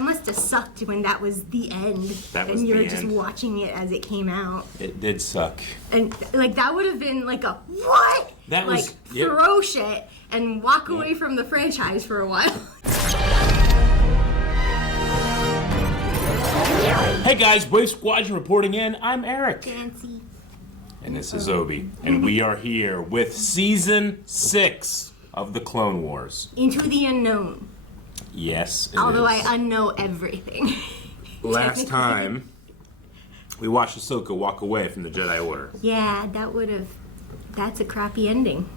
that must have sucked when that was the end. And you're just watching it as it came out. It did suck. And like that would have been like a what? That like was throw shit and walk away from the franchise for a while. Hey guys, Brave Squadron reporting in. I'm Eric. Janci. And this is Obi. And we are here with Season 6 of the Clone Wars. Into the unknown. Yes, it Although is. I unknow everything. Last time, we watched Ahsoka walk away from the Jedi Order. Yeah, that's a crappy ending.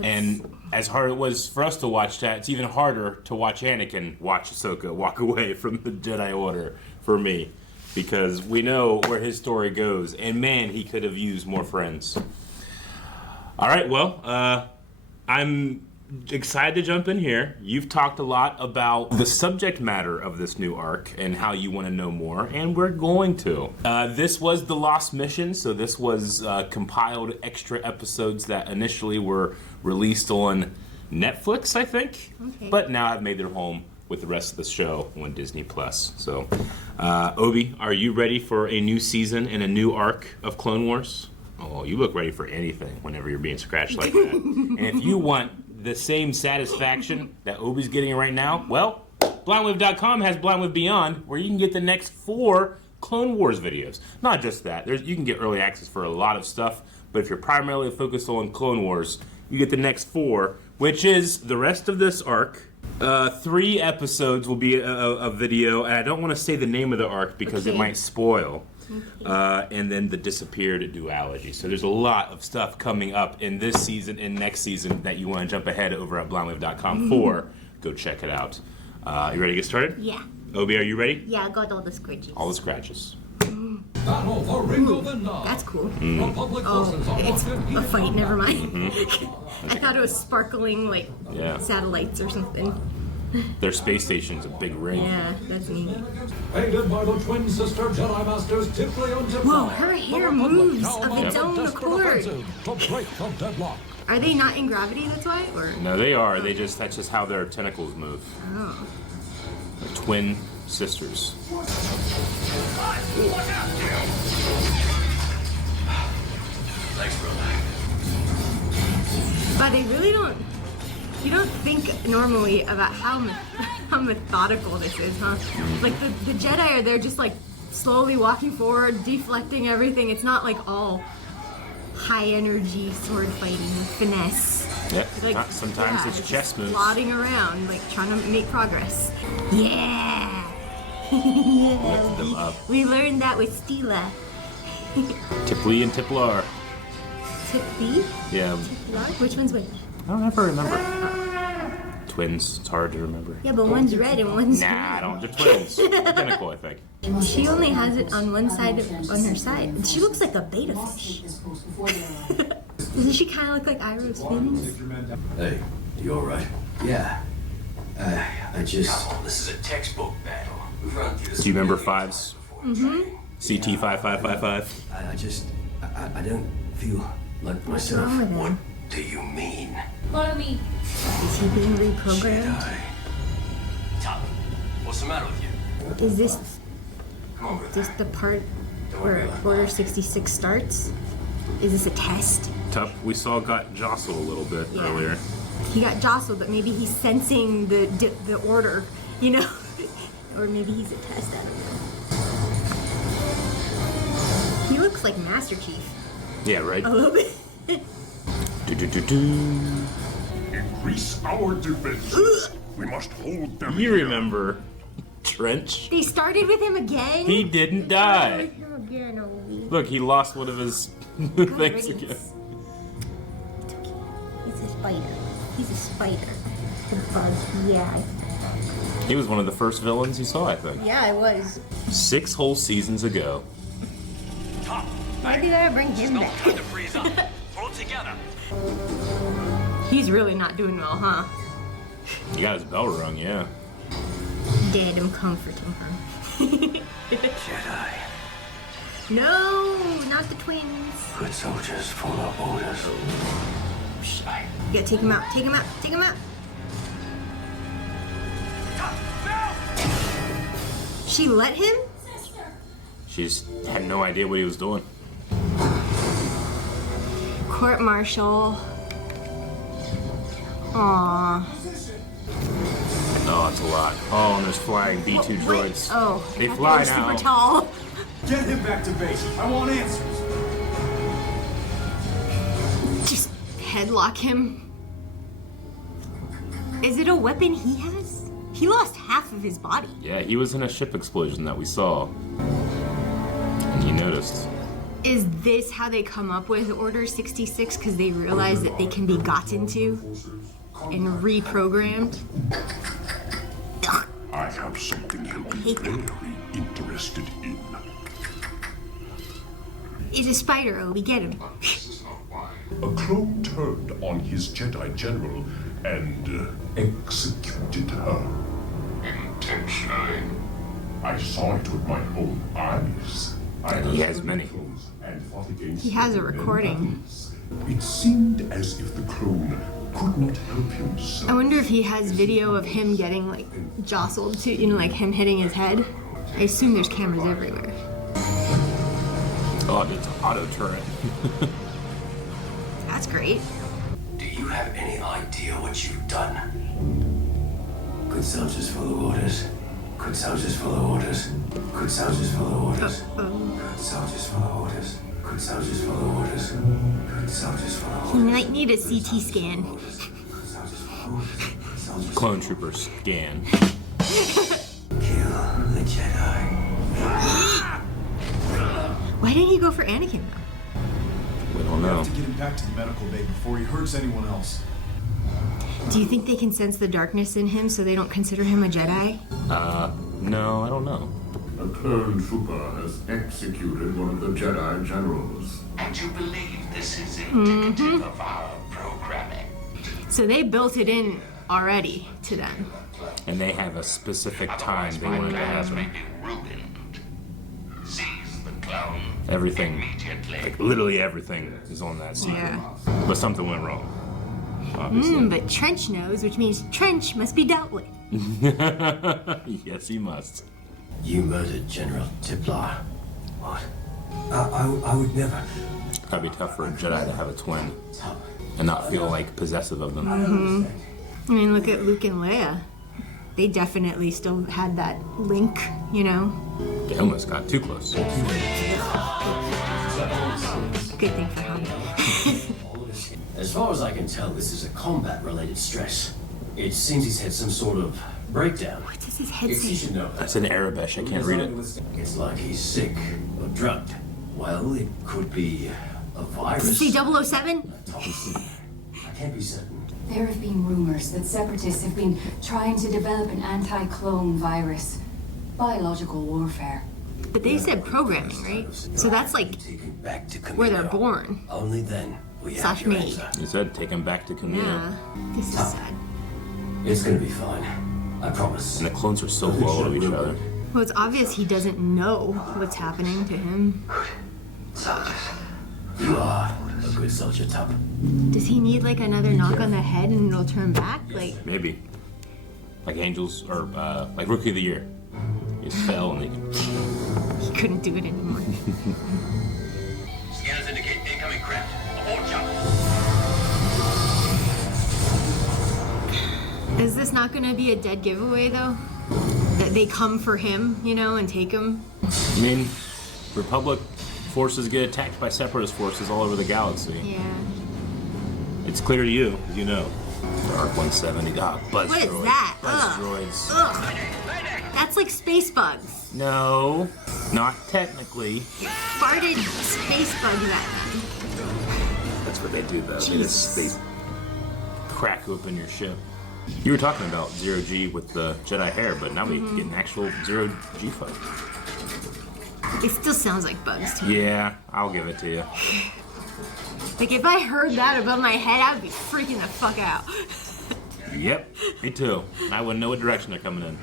And as hard it was for us to watch that, it's even harder to watch Anakin watch Ahsoka walk away from the Jedi Order for me. Because we know where his story goes. And man, he could have used more friends. Alright, well, I'm excited to jump in here. You've talked a lot about the subject matter of this new arc and how you want to know more, and we're going to. This was the Lost Mission, so this was compiled extra episodes that initially were released on Netflix, I think, but now have made their home with the rest of the show on Disney+. So, Obi, are you ready for a new season and a new arc of Clone Wars? Oh, you look ready for anything whenever you're being scratched like that. And if you want the same satisfaction that Obi's getting right now, well, blindwave.com has Blindwave Beyond, where you can get the next 4 Clone Wars videos. Not just that, you can get early access for a lot of stuff, but if you're primarily focused on Clone Wars, you get the next 4, which is the rest of this arc. 3 episodes will be a video, and I don't want to say the name of the arc because it might spoil. And then the disappeared duology. So there's a lot of stuff coming up in this season and next season that you want to jump ahead over at blindwave.com for. Go check it out. You ready to get started? Yeah. Obi, are you ready? Yeah, I got all the scratches. All the scratches. That's cool. Oh, it's a fight, never mind. I thought it was sparkling, like, satellites or something. Their space station's a big ring. Yeah, that's neat. Aided by the twin sister Jedi Masters Tiffly and Tiffly. Whoa, her hair moves of its own accord. Are they not in gravity, that's why? Or? No, they are. That's just how their tentacles move. Oh. They're twin sisters. Thanks, brother. But they really don't. You don't think normally about how methodical this is, huh? Like the Jedi are there just like slowly walking forward, deflecting everything. It's not like all high energy sword fighting finesse. Yep. Like, Sometimes it's chess moves. Plodding around, like trying to make progress. Yeah. Lift them up. We learned that with Stila. Tiffly and Tipplar. Tiffly? Yeah. Tipplar? Which one's which? I don't ever remember. Twins, it's hard to remember. Yeah, but one's red and one's Nah, I don't. They're twins. Identical, I think. She only has it on one side, on her side. She looks like a beta fish. Doesn't she kind of look like Iroh's fins? Hey, you alright? Yeah. I just... This is a textbook battle. We've run through this. Do you remember fives? Mm-hmm. CT5555. I don't feel like myself. What's wrong with him? What do you mean? Follow me. Is he being reprogrammed? Jedi. Top, what's the matter with you? Is this Come on, brother. just the part where Order 66 starts? Is this a test? Tough. We got jostled a little bit earlier. He got jostled, but maybe he's sensing the order, you know? Or maybe he's a test, I don't know. He looks like Master Chief. Yeah, right? A little bit. Increase our defenses. We must hold them. You remember Trench? They started with him again? He didn't die. Again, Obi. Look, he lost one of his things again. It's a spider. He's a spider. A bug, yeah. He was one of the first villains you saw, I think. Yeah, I was. 6 whole seasons ago. Top, Why did I bring him no back? time to freeze up. Pull it together. He's really not doing well, huh? He got his bell rung, yeah. Dead and comforting, huh? Jedi. No, not the twins. Good soldiers follow orders. You gotta take him out, take him out, take him out. She let him? She just had no idea what he was doing. Court martial. Aww. Oh, it's a lot. Oh, and there's flying B-2 droids. Oh, They that fly was now. super tall. Get him back to base. I want answers. Just headlock him. Is it a weapon he has? He lost half of his body. Yeah, he was in a ship explosion that we saw. And you noticed. Is this how they come up with Order 66? Because they realize that they can be gotten to and reprogrammed? Ugh. I have something you'll be Hate that. very interested in. It's a spider, oh, we get him. A clone turned on his Jedi general and executed her. Intentionally. I saw it with my own eyes. And he has many. He has a recording. It seemed as if the clone could not help himself. I wonder if he has video of him getting like jostled to, you know, like him hitting his head. I assume there's cameras everywhere. Oh, it's an auto turret. That's great. Do you have any idea what you've done? Good soldiers follow orders. Good soldiers follow orders. Good soldiers follow orders. Good soldiers follow orders. Good soldiers follow orders. Good soldiers follow He orders. might need a CT scan. Good soldiers follow orders. Good soldiers Clone trooper scan. kill the Jedi. Why didn't he go for Anakin though? We don't We know. have to get him back to the medical bay before he hurts anyone else. Do you think they can sense the darkness in him so they don't consider him a Jedi? No, I don't know. A clone trooper has executed one of the Jedi generals. And you believe this is indicative of our programming? So they built it in already to them. And they have a specific time they want it to Plans may happen. be ruined. Seize the clone Everything, immediately. like literally everything is on that secret. Yeah. But something went wrong. Obviously. But Trench knows, which means Trench must be dealt with. Yes, he must. You murdered General Tiplar. What? I would never. Gotta be tough for a Jedi to have a twin and not feel like possessive of them. I mean, look at Luke and Leia. They definitely still had that link, you know? They almost got too close. Good thing for Han. As far as I can tell, this is a combat-related stress. It seems he's had some sort of breakdown. What does his head You say? should know that. That's in Arabic. I can't read it. It's like he's sick or drugged. Well, it could be a virus. Does it say 007? I can't be certain. There have been rumors that separatists have been trying to develop an anti-clone virus. Biological warfare. But they said programming, right? So that's like Taken back to Camino. where they're born. Only then we have Slash your me. answer. He said, take him back to Camino. Yeah. This is sad. It's gonna be fine. I promise. And the clones are so low to each other. Well, it's obvious he doesn't know what's happening to him. You are a good soldier, Tub. Does he need like another knock on the head and it'll turn back? Like, Maybe. Like Angels, or like Rookie of the Year. He just fell and they... he couldn't do it anymore. Scanners indicate incoming craft. Abort jump. Is this not gonna be a dead giveaway though? That they come for him, you know, and take him? I mean, Republic forces get attacked by Separatist forces all over the galaxy. Yeah. It's clear to you, as you know. Arc 170. Ah, buzz What is droids. that? Buzz Ugh. droids. Ugh. That's like space bugs. No, not technically. Farted space bugs at me. That's what they do, though. They Jesus. just they crack open your ship. You were talking about Zero G with the Jedi hair, but now we get an actual Zero G fight. It still sounds like bugs to me. Yeah, I'll give it to you. Like if I heard that above my head, I'd be freaking the fuck out. Yep, me too. I wouldn't know what direction they're coming in.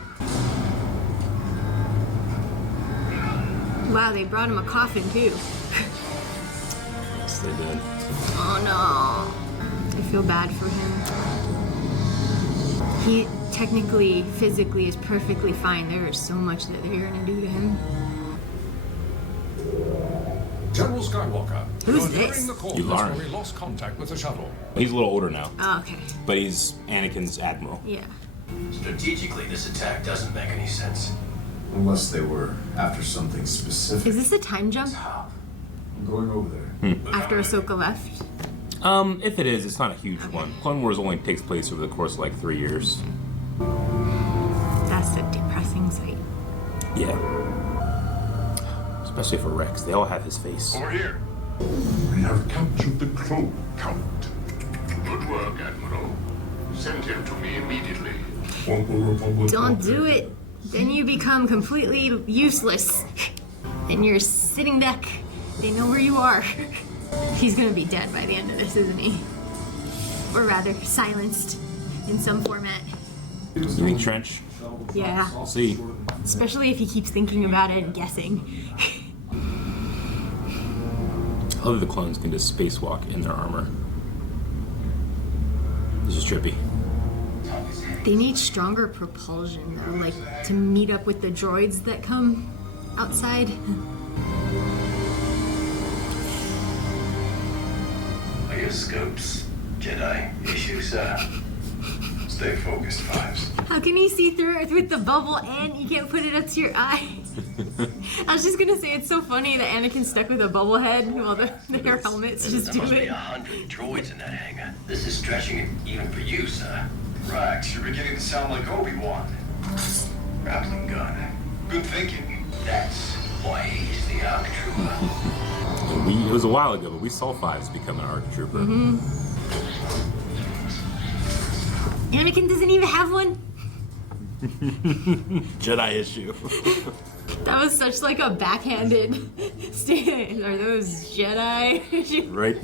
Wow, they brought him a coffin too. Yes, they did. Oh no. I feel bad for him. he technically, physically is perfectly fine. There is so much that they're gonna do to him. General Skywalker, Who's you're this? nearing the course You learn. where we lost contact with the shuttle. He's a little older now, Oh, okay. but he's Anakin's admiral. Yeah. Strategically, this attack doesn't make any sense. Unless they were after something specific. Is this a time jump I'm going over there. after Ahsoka left? If it is, it's not a huge one. Clone Wars only takes place over the course of like 3 years. That's a depressing sight. Yeah. Especially for Rex. They all have his face. Over here. We have captured the clone count. Good work, Admiral. Send him to me immediately. Don't do it. Then you become completely useless. And you're sitting back. They know where you are. He's gonna be dead by the end of this, isn't he? Or rather, silenced in some format. You think Trench? Yeah. We'll see. Especially if he keeps thinking about it and guessing. I love that the clones can just spacewalk in their armor. This is trippy. They need stronger propulsion, though, like to meet up with the droids that come outside. Are your scopes Jedi issue, sir? Stay focused, Fives. How can you see through it with the bubble and you can't put it up to your eye? I was just gonna say it's so funny that Anakin's stuck with a bubble head while their helmets just There do must be it. 100 droids in that hangar. This is stretching it even for you, sir. Rex, you're beginning to sound like Obi-Wan. Grappling gun. Good thinking. That's why he's the ARC trooper. And it was a while ago, but we saw Fives become an ARC trooper. Anakin doesn't even have one? Jedi issue. That was such like a backhanded statement. Are those Jedi? Right?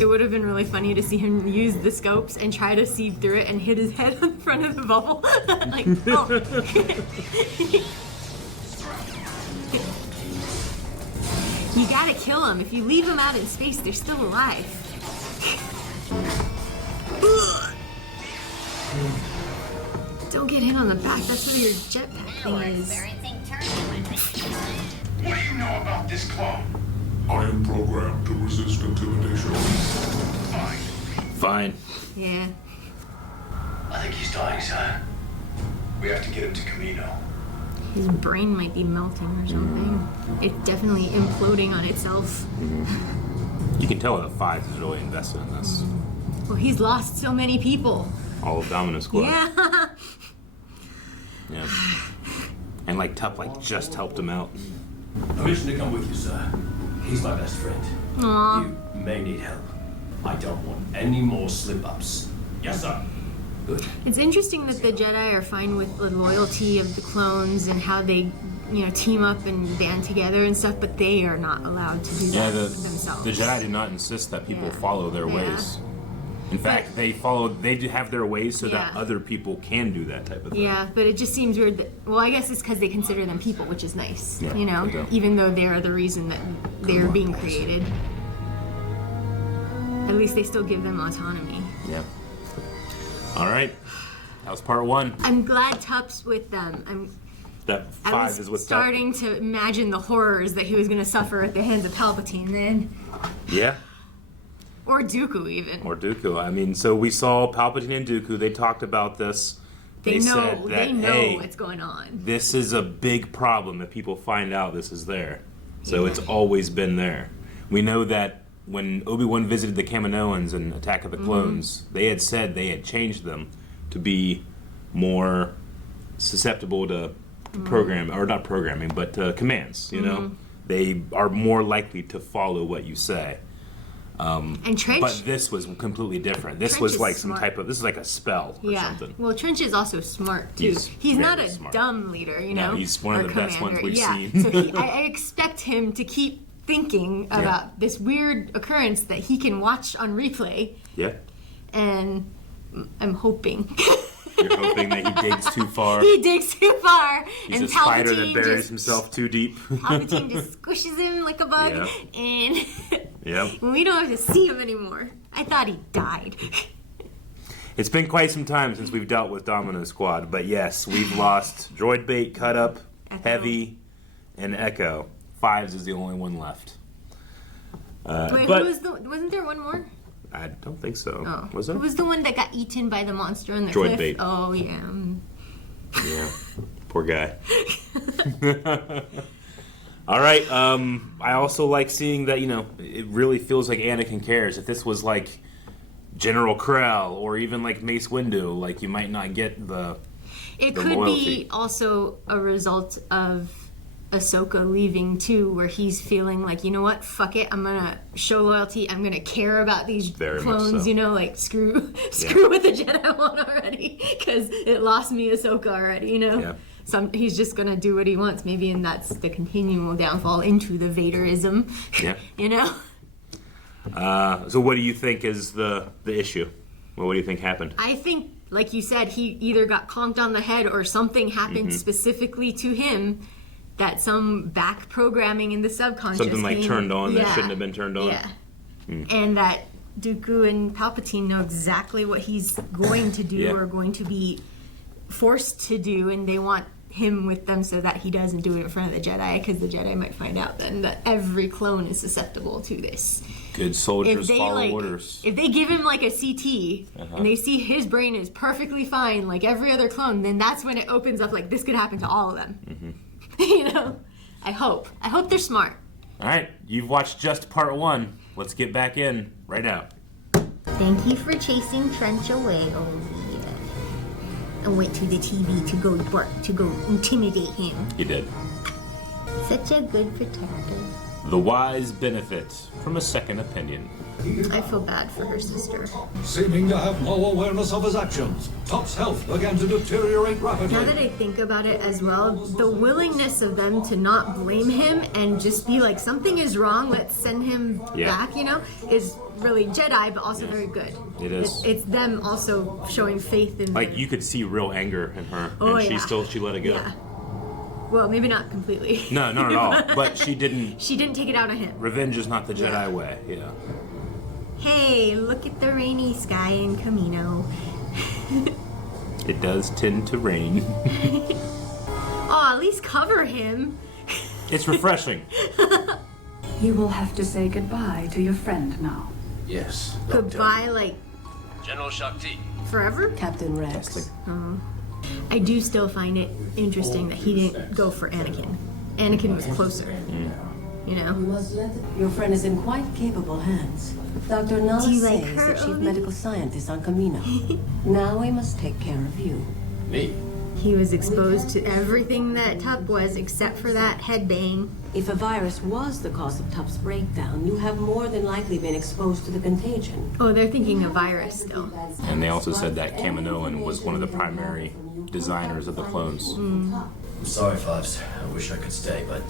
It would have been really funny to see him use the scopes and try to see through it and hit his head on the front of the bubble. Like, oh. You gotta kill them. If you leave them out in space, they're still alive. Don't get hit on the back. That's what your jetpack thing is. What do you know about this clone? I am programmed to resist intimidation. Fine. Fine. Yeah. I think he's dying, sir. We have to get him to Camino. His brain might be melting or something. It's definitely imploding on itself. You can tell that Fives is really invested in this. Well, he's lost so many people. All of Domino Squad. Yeah. Yeah. And like Tup just helped him out. Permission to come with you, sir. He's my best friend. Aw. You may need help. I don't want any more slip-ups. Yes, sir. Good. It's interesting that the Jedi are fine with the loyalty of the clones and how they, team up and band together and stuff, but they are not allowed to do Yeah, that the themselves. Jedi did not insist that people Yeah. follow their Yeah. ways. In fact, they do have their ways so that Yeah. other people can do that type of thing. Yeah, but it just seems weird that, well, I guess it's because they consider them people, which is nice, Yeah, they do. even though they are the reason that they're being created. At least they still give them autonomy. Yeah. All right. That was part 1. I'm glad Tup's with them. That I 5 was is with Tup. starting to imagine the horrors that he was going to suffer at the hands of Palpatine then. Yeah. Or Dooku, even. Or Dooku. I mean, so we saw Palpatine and Dooku. They talked about this. They know said that, they know hey, what's going on. this is a big problem if people find out this is there. So it's always been there. We know that when Obi-Wan visited the Kaminoans in Attack of the Clones, they had said they had changed them to be more susceptible to program, or not programming, but commands, know? They are more likely to follow what you say. And Trench, But this was completely different. This Trench was is like some smart. type of, this is like a spell or something. Well, Trench is also smart too. He's not very a smart. dumb leader, No, he's one of or the best ones we've yeah. seen. So I expect him to keep thinking about this weird occurrence that he can watch on replay, Yeah. and I'm hoping You're hoping that he digs too far. he digs too far, He's and a spider that Palpatine buries just himself too deep. Palpatine just squishes him like a bug, Yeah. and Yep. we don't have to see him anymore. I thought he died. It's been quite some time since we've dealt with Domino Squad, but yes, we've lost Droid Bait, Cut Up, Echo. Heavy, and Echo. Fives is the only one left. Wait, but who was wasn't there one more? I don't think so. Oh. Was there? Who was the one that got eaten by the monster on the Droid cliff? Bait. Oh, yeah. Yeah, poor guy. All right. I also like seeing that, it really feels like Anakin cares. If this was like General Krell or even like Mace Windu, like you might not get the It could loyalty. be also a result of Ahsoka leaving too, where he's feeling like, you know what, fuck it, I'm gonna show loyalty, I'm gonna care about these Very much clones, so. like screw what the Jedi want already, because it lost me Ahsoka already, Yeah. He's just gonna do what he wants, maybe, and that's the continual downfall into the Vaderism. Yeah. So what do you think is the issue? Well, what do you think happened? I think, like you said, he either got conked on the head or something happened specifically to him, that some back programming in the subconscious Something like turned on that shouldn't have been turned on? Yeah. And that Dooku and Palpatine know exactly what he's going to do or going to be forced to do, and they want him with them so that he doesn't do it in front of the Jedi, because the Jedi might find out then that every clone is susceptible to this. Good soldiers follow orders. If they give him like a CT and they see his brain is perfectly fine like every other clone, then that's when it opens up like this could happen to all of them. I hope they're smart. All right, you've watched just part 1. Let's get back in right now. Thank you for chasing Trench away, Olivia. I went to the TV to go intimidate him. You did. Such a good protector. The wise benefit from a second opinion. I feel bad for her sister. Seeming to have no awareness of his actions, Top's health began to deteriorate rapidly. Now that I think about it as well, the willingness of them to not blame him and just be like, something is wrong, let's send him back, is really Jedi, but also very good. It is. It's them also showing faith in Like, you could see real anger in her, Oh, and yeah. she let it go. Yeah. Well, maybe not completely. No, not at all. But she didn't. She didn't take it out on him. Revenge is not the Jedi way. Yeah. Hey, look at the rainy sky in Camino. It does tend to rain. Oh, at least cover him. It's refreshing. You will have to say goodbye to your friend now. Yes. Goodbye, like, General Shakti. forever? Captain Rex. I do still find it interesting that he didn't go for Anakin. Anakin was closer. Your friend is in quite capable hands. Dr. Nala Do you like Say is her, the chief Obi? medical scientist on Camino. Now we must take care of you. Me? He was exposed to everything that Tup was except for that head bang. If a virus was the cause of Tup's breakdown, you have more than likely been exposed to the contagion. Oh, they're thinking a virus still. And they also said that Kaminoan was one of the primary designers of the clones. I'm sorry, Fives. I wish I could stay, but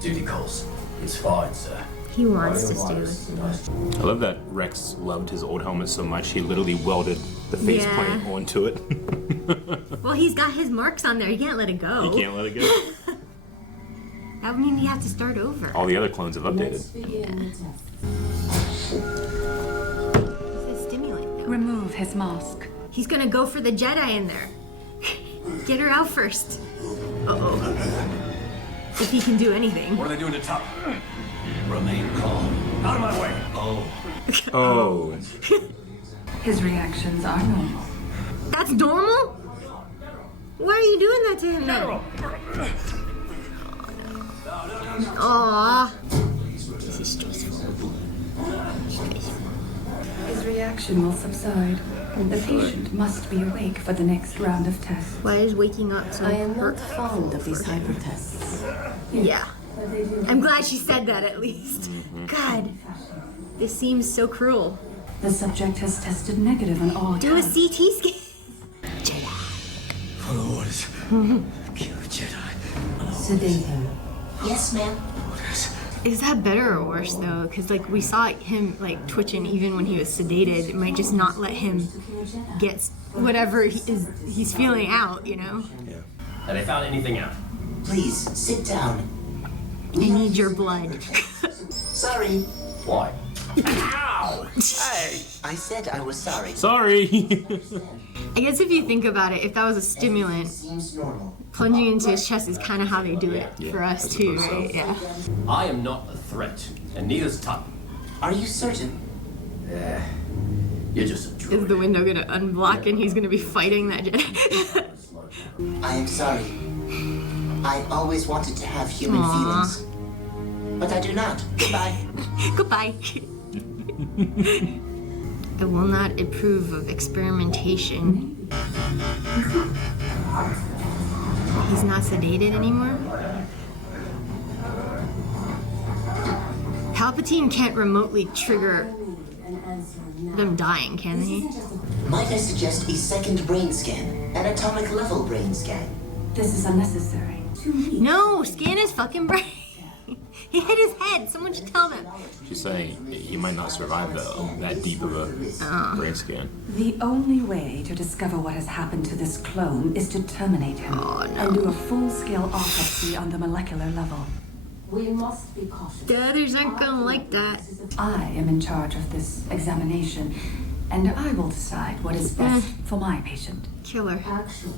duty calls. It's fine, sir. He wants to stay with him. I love that Rex loved his old helmet so much he literally welded the faceplate onto it. Well, he's got his marks on there. He can't let it go. You can't let it go. That would mean you have to start over. All the other clones have updated. It's a stimulant, though. Remove his mask. He's gonna go for the Jedi in there. Get her out first. Uh-oh. If he can do anything. What are they doing to Top? Remain calm. Out of my way. Oh. His reactions are normal. That's normal? Why are you doing that to him then? Aww. This is stressful. His reaction will subside. The patient must be awake for the next round of tests. Why is waking up so I am not hurtful fond of these for him? hyper tests. Yeah. I'm glad she said that at least. God. This seems so cruel. The subject has tested negative on all Do a tests. CT scan. Follow orders. Kill the Jedi. Sedate him. Yes, ma'am. Orders. Is that better or worse though? Because like we saw him like twitching even when he was sedated. It might just not let him get whatever he's feeling out. Have they found anything out? Please, sit down. I need your blood. Sorry. Why? Ow! Hey, I said I was sorry. Sorry. I guess if you think about it, if that was a stimulant, Seems normal. plunging into his chest is kind of how they do it for us too, right? Yeah. I am not a threat, and neither's Tup. Are you certain? You're just a droid. Is the window gonna unblock and he's gonna be fighting that Jedi? I am sorry. I always wanted to have human feelings. But I do not. Goodbye. Goodbye. I will not approve of experimentation. He's not sedated anymore? Palpatine can't remotely trigger them dying, can he? Might I suggest a second brain scan? An atomic level brain scan. This is unnecessary. No, scan his fucking brain. He hit his head. Someone should tell them. She's saying he might not survive that deep of a brain scan. The only way to discover what has happened to this clone is to terminate him and do a full-scale autopsy on the molecular level. We must be cautious. The others aren't gonna like that. I am in charge of this examination, and I will decide what is best for my patient. Killer. Actually,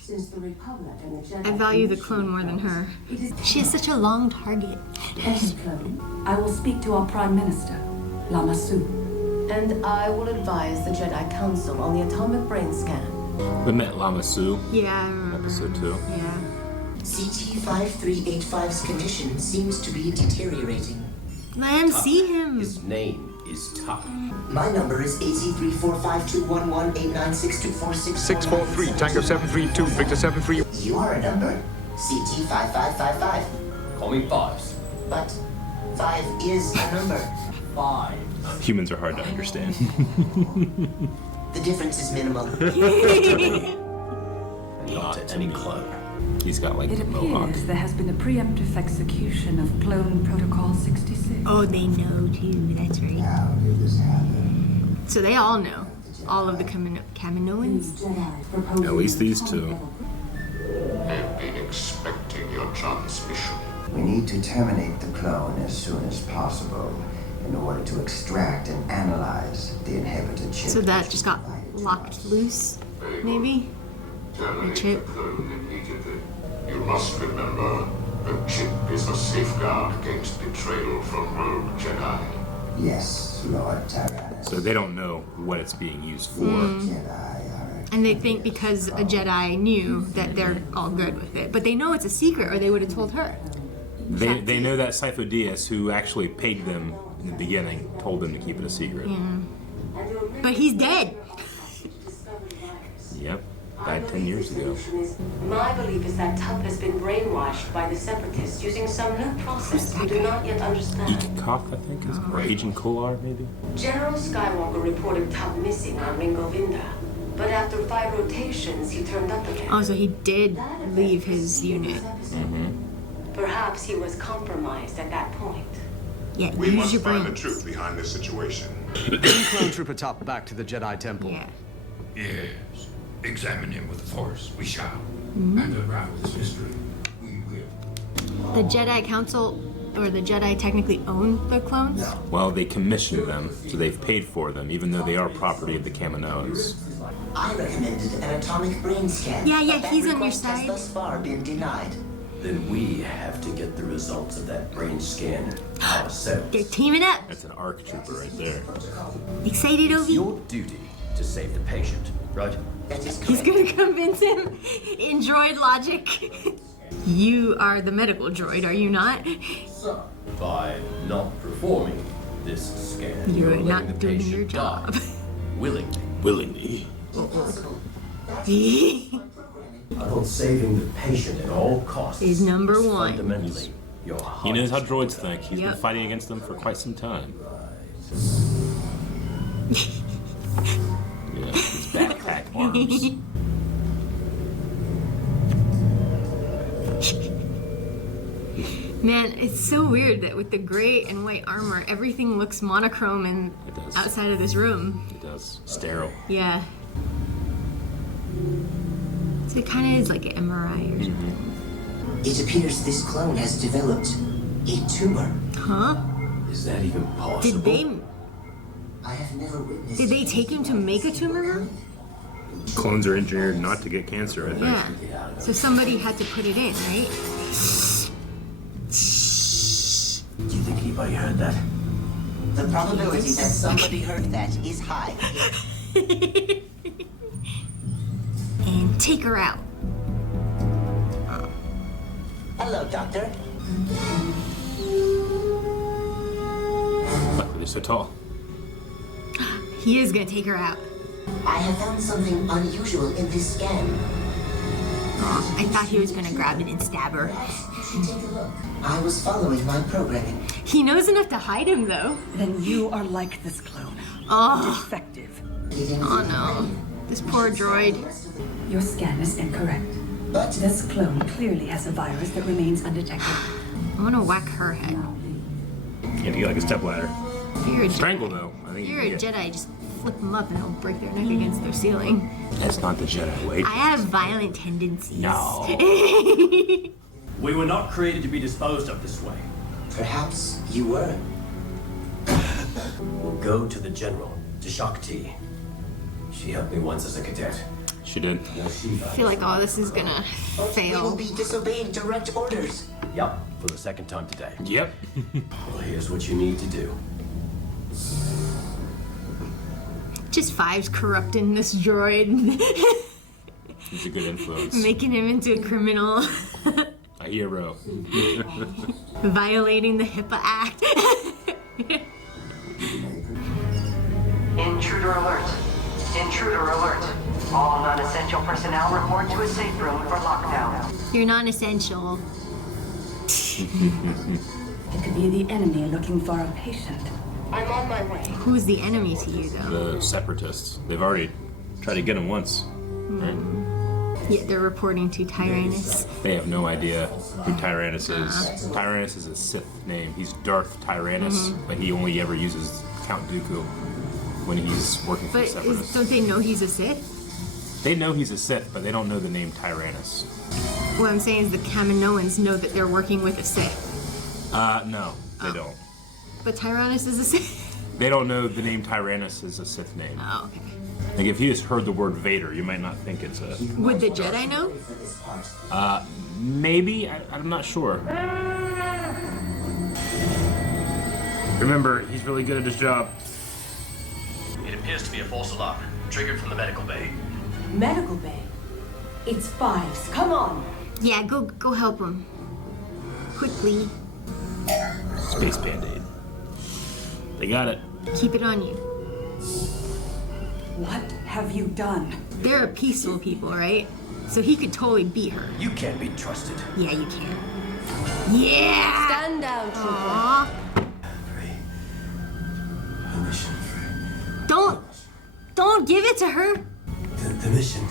since the Republic and the Jedi... I value the clone more than her. She has such a long target. Clone. I will speak to our Prime Minister, Lama Su. And I will advise the Jedi Council on the atomic brain scan. We met Lama Su Yeah, I in remember. episode 2. Yeah. CT-5385's condition seems to be deteriorating. Let him see him. His name is Tup. My number is AC345211896246. 643 Tango 732 Victor 73. Your number? CT5555. Call me Fives. But 5 is a number. 5. Humans are hard to understand. The difference is minimal. Not to any clone. He's got like It a mohawk. appears there has been a preemptive execution of Clone Protocol 66. Oh, they know too. That's right. How did this happen? So they all know. All of the Kaminoans. At least these two. I've been expecting your transmission. We need to terminate the clone as soon as possible in order to extract and analyze the inhibited chip. So that just got locked loose, maybe? Terminate chip. the clone immediately. You must remember, the chip is a safeguard against betrayal from rogue Jedi. Yes, Lord Tyrannus. So they don't know what it's being used for. Jedi are... And they think because a Jedi knew that they're all good with it. But they know it's a secret or they would have told her. They know that Sifo Dyas, who actually paid them in the beginning, told them to keep it a secret. But he's dead. Yep. Died 10 years ago. My belief is that Tup has been brainwashed by the Separatists using some new process we do not yet understand. Ikikok, I think, or Agent Kolar, maybe? General Skywalker reported Tup missing on Ringo Vinda, but after 5 rotations, he turned up again. Oh, so he did leave his unit. Perhaps he was compromised at that point. Yeah, We use must your find the brain. truth behind this situation. Bring Clone Trooper Tup back to the Jedi Temple. Yeah. Yes. Examine him with the Force. We shall. And unravel this mystery. We will. The Jedi Council or the Jedi technically own the clones? Well, they commissioned them, so they've paid for them, even though they are property of the Kaminoans. I recommended an atomic brain scan. Yeah, but that he's on your request side. has thus far been denied. Then we have to get the results of that brain scan ourselves. They're teaming up. That's an ARC trooper right there. Excited, Ovi? Your duty to save the patient, right? That is correct. He's gonna convince him in droid logic. You are the medical droid, are you not? By not performing this scan, You're letting not the doing patient your job. die willingly. Willingly. About saving the patient at all costs Is number one. Fundamentally, your He knows how droids think. He's Yep. been fighting against them for quite some time. Yeah, his backpack arms. Man, it's so weird that with the gray and white armor, everything looks monochrome and It does. outside of this room. It does. Sterile. Yeah. So it kind of is like an MRI or something. It appears this clone has developed a tumor. Huh? Is that even possible? Did they I have never witnessed. Did they take him to make a tumor room? Clones are engineered not to get cancer, I think. Yeah. So somebody had to put it in, right? Do you think anybody heard that? The probability that somebody heard that is high. And take her out. Hello, Doctor. Luckily they're so tall. He is gonna take her out. I have found something unusual in this scan. I thought he was gonna grab it and stab her. You should take a look. I was following my programming. He knows enough to hide him, though. Then you are like this clone. Oh. Defective. Oh no. This poor droid. Your scan is incorrect. But this clone clearly has a virus that remains undetected. I wanna whack her head. You have to get like a stepladder. You're a Strangle, Jedi. though. I think You're you a can get- Jedi, just flip them up and they'll break their neck against their ceiling. That's not the Jedi way. I have violent tendencies. No. We were not created to be disposed of this way. perhaps you were. We'll go to the General, to Shakti. She helped me once as a cadet. She did. I feel like all this is gonna We fail. will be disobeying direct orders. Yup, for the second time today. Yep. Well, here's what you need to do. Just Five's corrupting this droid. He's a good influence. Making him into a criminal. A hero. Violating the HIPAA Act. Intruder alert. Intruder alert. All non-essential personnel report to a safe room for lockdown. You're non-essential. It could be the enemy looking for a patient. I'm on my way. Who's the enemy to you, though? The Separatists. They've already tried to get him once. Right? Yeah, they're reporting to Tyrannus. They have no idea who Tyrannus is. Tyrannus is a Sith name. He's Darth Tyrannus, but he only ever uses Count Dooku when he's working for the But Separatists. don't they know he's a Sith? They know he's a Sith, but they don't know the name Tyrannus. What I'm saying is the Kaminoans know that they're working with a Sith. No, they don't. But Tyrannus is a Sith. They don't know the name Tyrannus is a Sith name. Oh, okay. Like if you just heard the word Vader, you might not think it's a. Would the Jedi know? Maybe. I'm not sure. Remember, he's really good at his job. It appears to be a false alarm, triggered from the medical bay. Medical bay? It's Fives. Come on. Yeah, go help him. Quickly. Space Band-Aid. They got it. Keep it on you. What have you done? They're a peaceful people, right? So he could totally beat her. You can't be trusted. Yeah, you can. Yeah! Stand down, Trooper. Aww. Mission. Don't give it to her. The mission.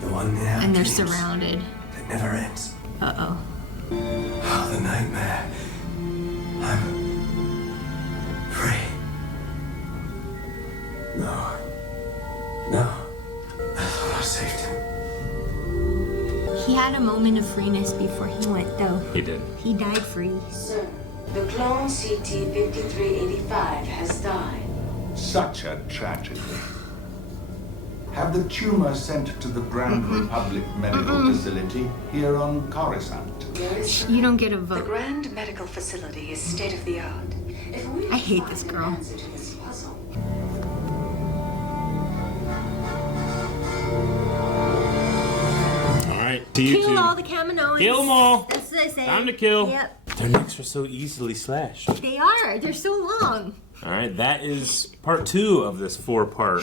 The one that And they're surrounded. That never ends. Uh-oh. Oh, the nightmare. I'm free. No. I thought I saved him. He had a moment of freeness before he went, though. He did. He died free. Sir, the clone CT-5385 has died. Such a tragedy. Have the tumor sent to the Grand Republic Medical Facility here on Coruscant. You don't get a The vote. Grand Medical Facility is state-of-the-art. I hate this girl. Alright, to you Kill two. all the Kaminoans. Kill them all. That's what I say. Time to kill. Yep. Their necks are so easily slashed. They are. They're so long. Alright, that is part 2 of this 4-part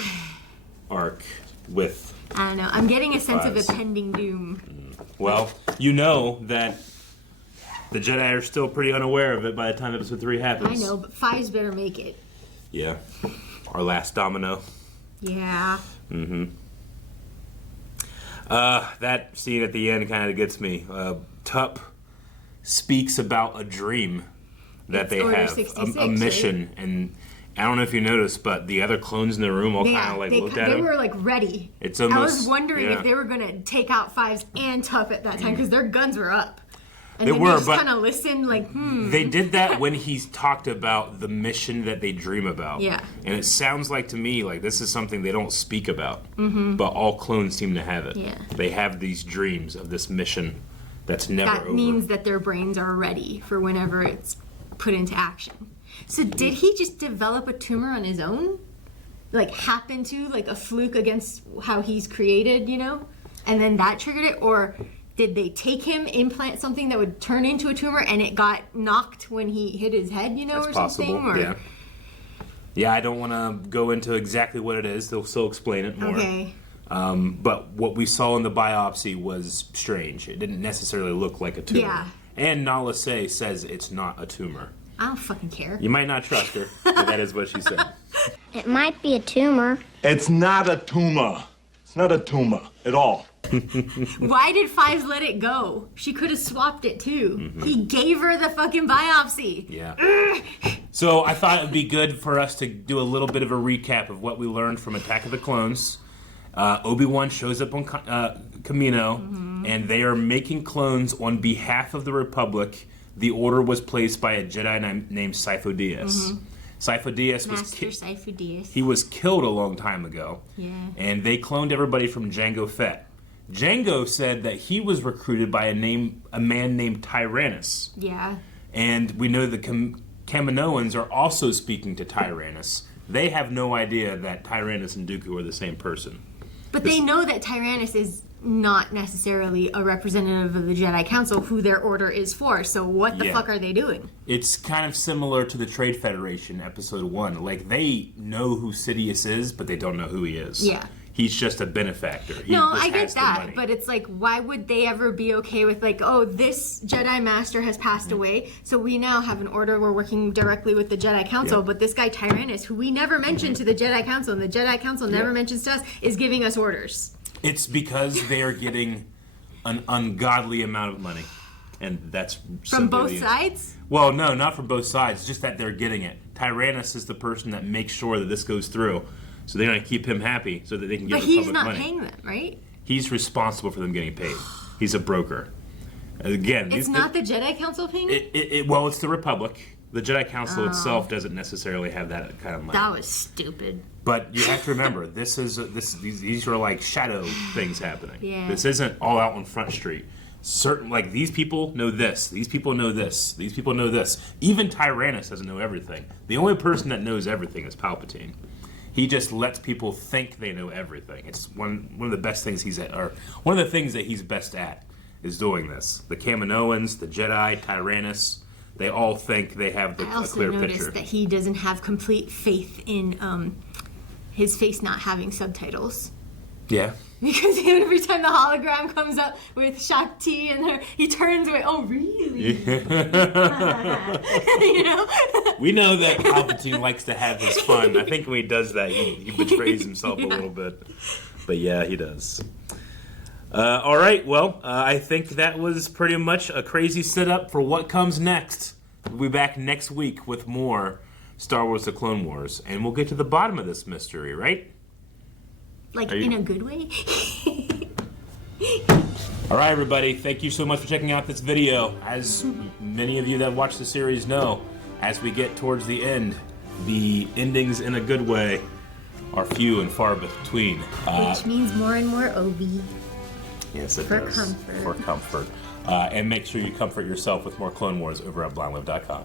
arc with. I don't know. I'm getting a sense of Fives. impending doom. Well, you know that the Jedi are still pretty unaware of it by the time episode 3 happens. I know, but Fives better make it. Yeah. Our last domino. Yeah. Mm-hmm. That scene at the end kind of gets me. Tup speaks about a dream that It's they Order have, 66, a mission, and I don't know if you noticed, but the other clones in the room all kind of like looked at they him. were like ready. It's I almost. was wondering yeah. if they were gonna take out Fives and Tup at that time because their guns were up. And They then were, they just but kind of listened, like, They did that when he's talked about the mission that they dream about. Yeah. And it sounds like to me like this is something they don't speak about, Mhm. but all clones seem to have it. Yeah. They have these dreams of this mission that's never That over. means that their brains are ready for whenever it's put into action. So did he just develop a tumor on his own? Like happen to, like a fluke against how he's created, you know? And then that triggered it? Or did they take him, implant something that would turn into a tumor and it got knocked when he hit his head, you know, That's or possible. something? Or... Yeah. Yeah, I don't want to go into exactly what it is. They'll still explain it more. Okay. But what we saw in the biopsy was strange. It didn't necessarily look like a tumor. Yeah. And Nala Se says it's not a tumor. I don't fucking care. You might not trust her, but that is what she said. It might be a tumor. It's not a tumor. It's not a tumor at all. Why did Fives let it go? She could have swapped it too. Mhm. He gave her the fucking biopsy. Yeah. So I thought it would be good for us to do a little bit of a recap of what we learned from Attack of the Clones. Obi-Wan shows up on Camino, and they are making clones on behalf of the Republic. The order was placed by a Jedi named Sifo Dyas. Sifo Dyas was Master Sifo Dyas. he was killed a long time ago, Yeah. and they cloned everybody from Jango Fett. Jango said that he was recruited by a man named Tyrannus. Yeah. And we know the Kaminoans are also speaking to Tyrannus. They have no idea that Tyrannus and Dooku are the same person. But they know that Tyrannus is not necessarily a representative of the Jedi Council who their order is for, so what the Yeah. fuck are they doing? It's kind of similar to the Trade Federation, Episode 1. Like, they know who Sidious is, but they don't know who he is. Yeah. He's just a benefactor. He No, just I get has the that, money. but it's like, why would they ever be okay with like, oh, this Jedi Master has passed away, so we now have an order, we're working directly with the Jedi Council, Yep. but this guy Tyrannus, who we never mentioned to the Jedi Council, and the Jedi Council never Yep. mentions to us, is giving us orders. It's because they are getting an ungodly amount of money. And that's From simply both the- sides? Well, no, not from both sides. Just that they're getting it. Tyrannus is the person that makes sure that this goes through. So they're going to keep him happy so that they can get But the he's public not money. paying them, right? He's responsible for them getting paid. He's a broker. Again, It's not the Jedi Council paying them? well, it's the Republic. The Jedi Council Oh. itself doesn't necessarily have that kind of money. That was stupid. But you have to remember, these are like shadow things happening. Yeah. This isn't all out on Front Street. Certain, like, these people know this, these people know this, these people know this. Even Tyrannus doesn't know everything. The only person that knows everything is Palpatine. He just lets people think they know everything. It's one of the best things he's at, or one of the things that he's best at, is doing this. The Kaminoans, the Jedi, Tyrannus, they all think they have I a also clear noticed picture. that he doesn't have complete faith in his face not having subtitles. Yeah. Because every time the hologram comes up with Shakti and he turns away. Oh, really? You know? We know that Palpatine likes to have his fun. I think when he does that, he betrays himself a little bit. But yeah, he does. All right, well, I think that was pretty much a crazy setup for what comes next. We'll be back next week with more Star Wars: The Clone Wars, and we'll get to the bottom of this mystery, right? Like, Are you- in a good way? All right, everybody, thank you so much for checking out this video. As many of you that watch the series know, as we get towards the end, the endings in a good way are few and far between. Which means more and more Obi. Yes, it For does. comfort. For comfort. And make sure you comfort yourself with more Clone Wars over at blindlive.com.